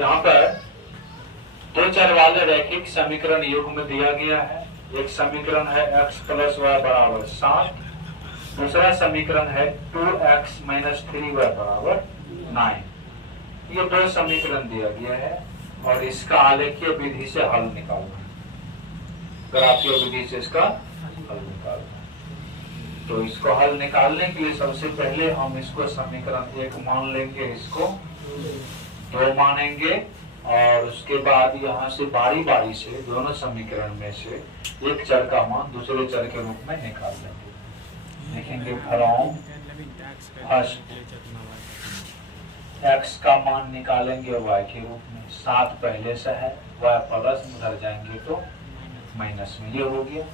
यहाँ पर दो चर वाले रैखिक समीकरण युग्म दिया गया है। एक समीकरण है x प्लस वाई बराबर 7, दूसरा समीकरण है 2x माइनस 3y बराबर 9। ये दो समीकरण दिया गया है और इसका आलेखीय विधि से हल निकालना है, ग्राफीय विधि से इसका हल निकालना है। तो इसको हल निकालने के लिए सबसे पहले हम इसको समीकरण 1 मान लेंगे, इसको 2 मानेंगे और उसके बाद यहाँ से बारी बारी से दोनों समीकरण में से एक चर का मान दूसरे चर के रूप में निकाल लेंगे। लिखेंगे फ्रॉम फर्स्ट x का मान निकालेंगे y के रूप में, 7 पहले से है, y प्लस में उधर जाएंगे तो माइनस में, ये हो गया।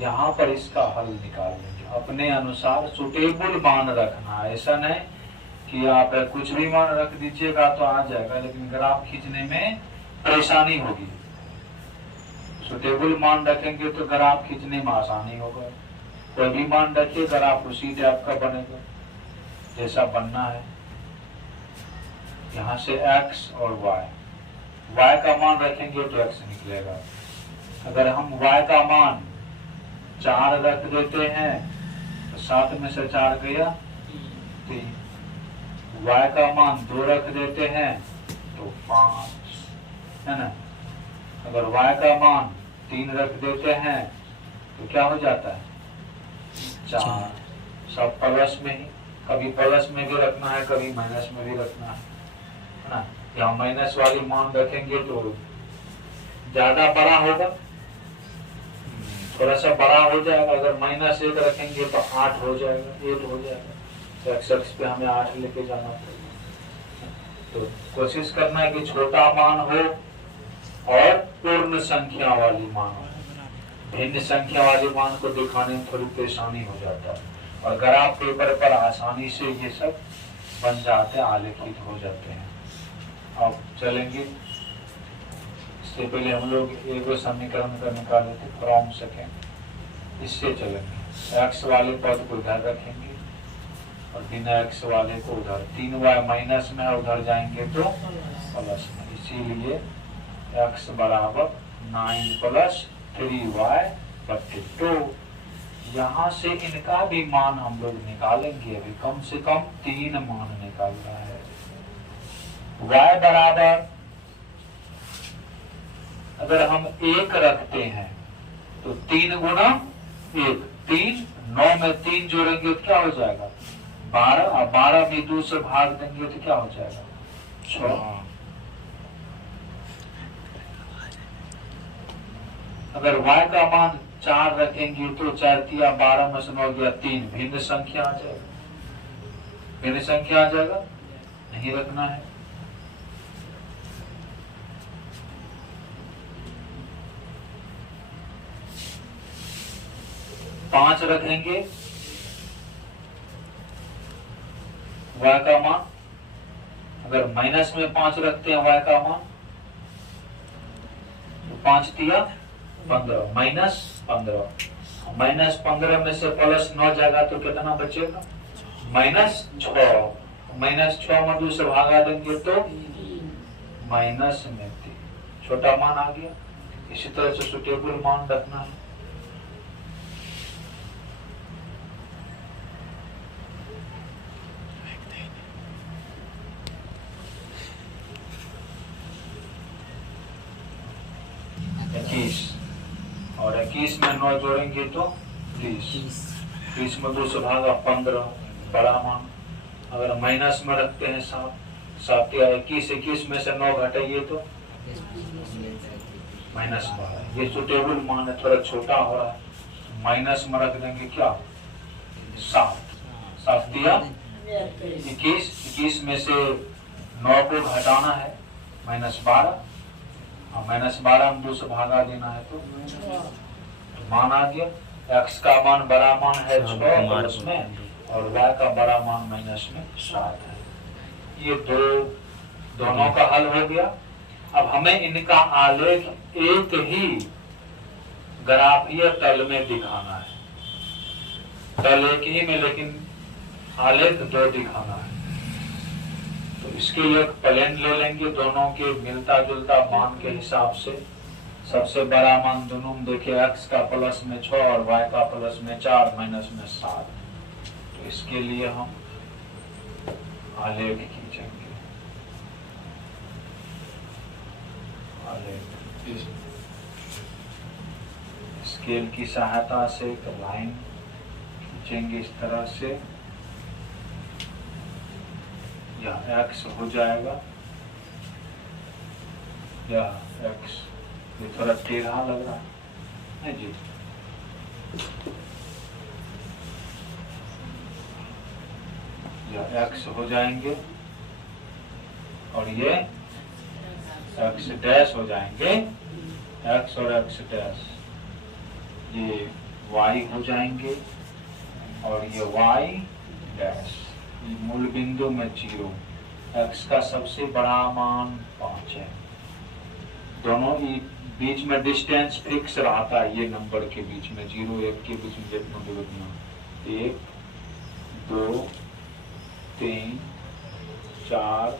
यहाँ पर इसका हल निकाल लेंगे, अपने अनुसार सुटेबल मान रखना, ऐसा नहीं कि आप कुछ भी मान रख दीजिएगा तो आ जाएगा, लेकिन ग्राफ खींचने में परेशानी होगी। सुटेबल मान रखेंगे तो ग्राफ खींचने में आसानी होगा। कोई भी मान रखिए, ग्राफ उसी टाइप का बनेगा जैसा बनना है। यहाँ से x और y का मान रखेंगे तो x निकलेगा। अगर हम y का मान 4 रख देते हैं तो 7 में से 4 गया 3, y का मान 2 रख देते हैं तो 5, है ना। अगर y का मान 3 रख देते हैं तो क्या हो जाता है 4। सब प्लस में ही, कभी प्लस में भी रखना है, कभी माइनस में भी रखना है ना। यहाँ माइनस वाली मान रखेंगे तो ज्यादा बड़ा होगा, थोड़ा सा बड़ा हो जाएगा। अगर -1 रखेंगे तो 8 हो जाएगा, 8 हो जाएगा, तो x पे हमें 8 लेके जाना पड़ेगा। तो कोशिश करना है कि छोटा मान हो और पूर्ण संख्या वाली मान हो। भिन्न संख्या वाले मान को दिखाने में थोड़ी परेशानी हो जाता है और ग्राफ पेपर पर आसानी से ये सब बन जाते हैं, आलेखित हो जाते हैं। अब चलेंगे, इससे पहले हम लोग एक समीकरण का निकाले थे फ्रॉम सेकेंड, इससे चलेंगे। x वाले पद को इधर रखेंगे और बिना x वाले को उधर, 3y माइनस में उधर जाएंगे तो प्लस में, इसीलिए x बराबर 9 प्लस 3y/2। यहाँ से इनका भी मान हम लोग निकालेंगे, अभी कम से कम 3 मान निकालना है। y बराबर अगर हम 1 रखते हैं तो 3 गुना 1, 3, 9 में 3 जोड़ेंगे तो क्या हो जाएगा 12, और 12 में 2 से भाग देंगे तो क्या हो जाएगा 6। अगर y का मान 4 रखेंगे तो 4 तिया 12 में से 9 गया 3, भिन्न संख्या आ जाएगा, भिन्न संख्या आ जाएगा, नहीं रखना है। पांच रखेंगे y का मान, अगर माइनस में 5 रखते हैं y का मान तो 5 तिया 15, -15 में से +9 जाएगा तो कितना बचेगा -6, -6 में 2 से भागा देंगे तो -3, छोटा मान आ गया। इसी तरह से सुटेबल मान रखना है। और 21 में 9 जोड़ेंगे तो 30, 30 में 2 से भागा 15, बड़ा मान। अगर माइनस में रखते हैं 7 या 21 में से 9 घटाइए तो -12, ये सुटेबल मान है, थोड़ा छोटा हो रहा है। माइनस में रख देंगे क्या 7 या 21 में से 9 को घटाना है -12, -12 में 2 से भागा देना है तो मान आ गया। x का मान बड़ा मान है 6 प्लस में और y का बड़ा मान माइनस में 7 है। ये दोनों का हल हो गया। अब हमें इनका आलेख एक ही ग्राफीय तल में दिखाना है, तल एक ही में लेकिन आलेख 2 दिखाना है। तो इसके लिए एक प्लेन ले लेंगे दोनों के मिलता जुलता मान के हिसाब से। सबसे बड़ा मान दोनों में देखिए x का प्लस में 6 और y का प्लस में 4 माइनस में 7। तो इसके लिए हम आलेख खींचेंगे। आलेख स्केल की सहायता से एक लाइन खींचेंगे इस तरह से। यह x हो जाएगा, यह x ये थोड़ा टेढ़ा लग रहा है जी। यह x हो जाएंगे और ये x डैश हो जाएंगे, x और x डैश। ये y हो जाएंगे और ये y डैश। ये मूल बिंदु में 0, x का सबसे बड़ा मान 5 है। दोनों ही बीच में डिस्टेंस फिक्स रहता है, ये नंबर के बीच में 0 1 के बीच में 1 2 3 4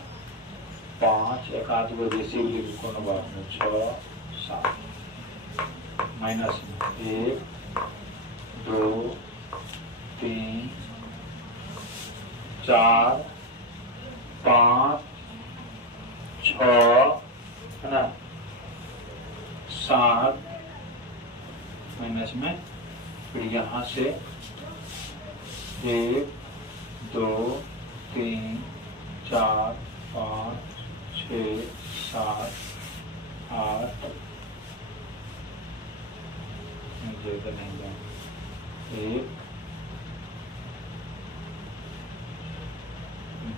5 एक आध गो जैसे कोनो बात में 6 7 माइनस में 1 2 3 4 5 6 है ना 7 माइनस में, फिर यहाँ से 1 2 3 4 5 6 7 8 जगह नहीं जाए 1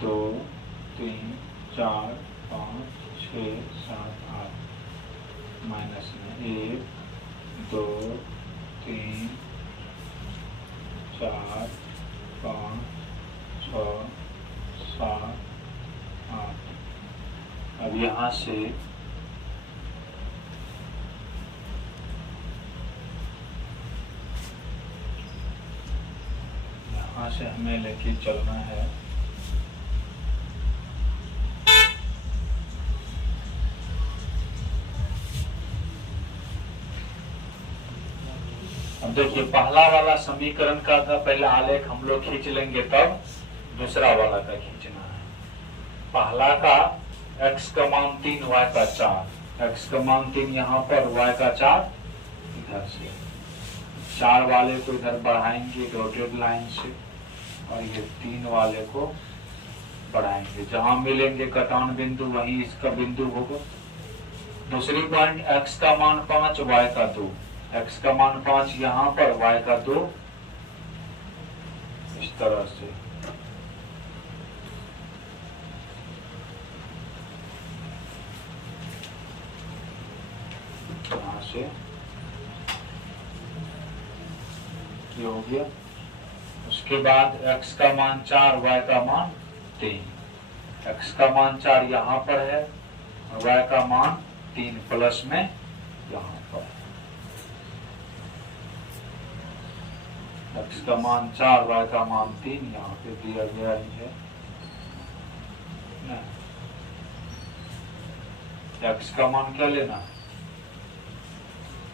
2 3 4 5 6 7 8 माइनस में 1 2 3 4 5 6 7 8। अब यहाँ से हमें लेके चलना है अब देखिए पहला वाला समीकरण का था, पहले आलेख हम लोग खींच लेंगे, तब दूसरा वाला का खींचना है। पहला का x का मान 3 y का 4, x का मान 3 यहाँ पर, y का 4 इधर से। 4 वाले को इधर बढ़ाएंगे डॉटेड लाइन से और ये 3 वाले को बढ़ाएंगे। जहां मिलेंगे कटान बिंदु वहीं इसका बिंदु होगा। दूसरी पॉइंट x का मान 5 y का 2, x का मान 5 यहाँ पर, y का 2 इस तरह से। यहाँ से ये हो गया। उसके बाद x का मान 4 y का मान 3, x का मान 4 यहाँ पर है और y का मान 3 प्लस में यहाँ पर। x का मान 4 y का मान 3 यहाँ पे दिया गया है। x का मान क्या लेना,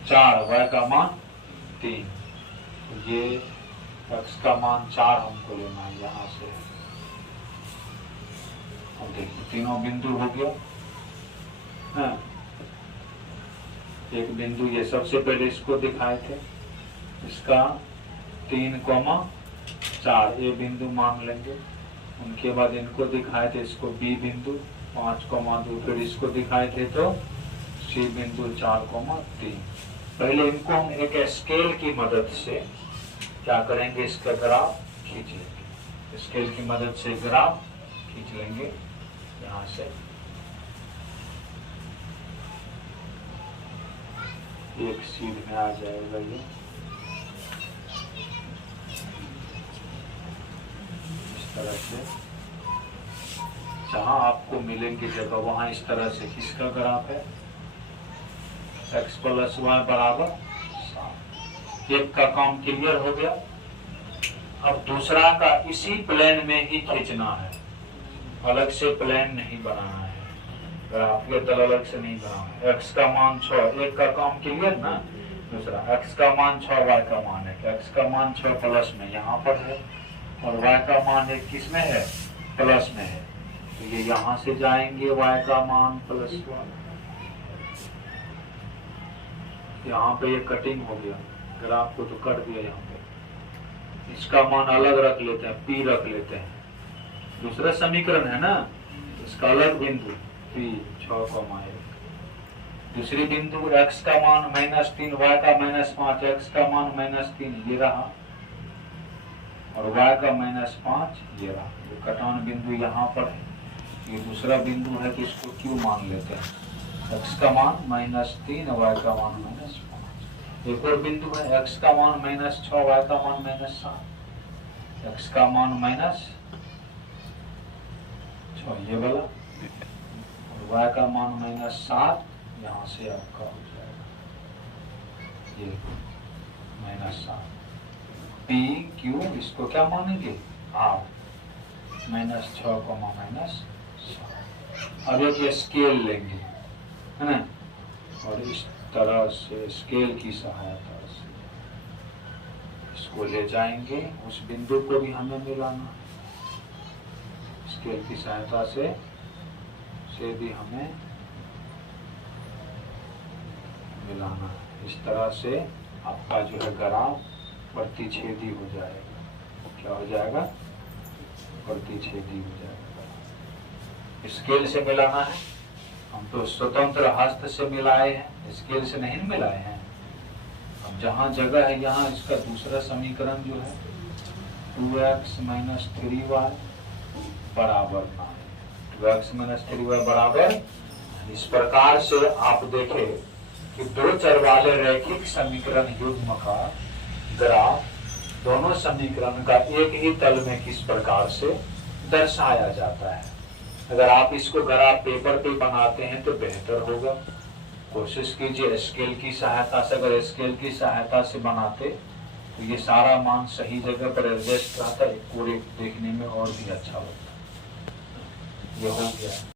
4 y का मान 3, तो ये x का मान 4 हमको लेना है यहाँ से। अब देखिए तीनों बिंदु हो गया। एक बिंदु ये सबसे पहले इसको दिखाए थे, इसका 3,4 ये बिंदु मान लेंगे। उनके बाद इनको दिखाए थे, इसको B बिंदु 5,2, फिर इसको दिखाए थे तो C बिंदु 4,3। पहले इनको हम एक स्केल की मदद से क्या करेंगे, इसका ग्राफ खींच लेंगे। स्केल की मदद से ग्राफ खींच लेंगे। यहाँ से एक सीध में आ जाएगा ये, इस तरह से। जहां आपको मिलेंगे जगह वहां इस तरह से किसका ग्राफ है, x प्लस y बराबर 7। एक का काम क्लियर हो गया। अब दूसरा का इसी प्लेन में ही खींचना है। अलग से प्लान नहीं बनाना है, ग्राफ के तल अलग से नहीं बनाना है। x का मान 6, एक का काम क्लियर ना। दूसरा x का मान 6, y का मान 1, x का मान 6 प्लस में यहाँ पर है और y का मान 1 किस में है, प्लस में है, तो ये यहाँ से जाएंगे y का मान प्लस 1, यहाँ पे ये कटिंग हो गया, ग्राफ को तो कट दिया यहाँ पे। इसका मान अलग रख लेते हैं, p रख लेते हैं, दूसरा समीकरण है ना, इसका अलग बिंदु p 6,1। दूसरी बिंदु x का मान -3, y का -5, x का मान -3 ये रहा और y का -5 ये रहा। ये कटान बिंदु यहाँ पर है, ये दूसरा बिंदु है तो इसको q मान लेते हैं, x का मान -3 y का मान -5। एक और बिंदु है x का मान -6 y का मान -7, x का मान -6 ये वाला और y का मान -7, यहाँ से आपका हो जाएगा ये -7। p q इसको क्या मानेंगे आप, -6, -7। अब एक स्केल लेंगे है ना, और इस तरह से स्केल की सहायता से इसको ले जाएंगे, उस बिंदु को भी हमें मिलाना, स्केल की सहायता से भी हमें मिलाना। इस तरह से आपका जो है ग्राफ प्रतिच्छेदी हो जाएगा। क्या हो जाएगा, प्रतिच्छेदी हो जाएगा। स्केल से मिलाना है, हम तो स्वतंत्र हस्त से मिलाए हैं, स्केल से नहीं मिलाए हैं। अब जहाँ जगह है यहाँ इसका दूसरा समीकरण जो है 2x - 3y बराबर 2x - 3y बराबर। इस प्रकार से आप देखें कि दो चर वाले रैखिक समीकरण युग्म का ग्राफ दोनों समीकरण का एक ही तल में किस प्रकार से दर्शाया जाता है। अगर आप इसको ग्राफ पेपर पे बनाते हैं तो बेहतर होगा। कोशिश कीजिए स्केल की सहायता से, अगर स्केल की सहायता से बनाते तो ये सारा मान सही जगह पर एडजस्ट रहता है, पूरे देखने में और भी अच्छा लगता। ये हो गया।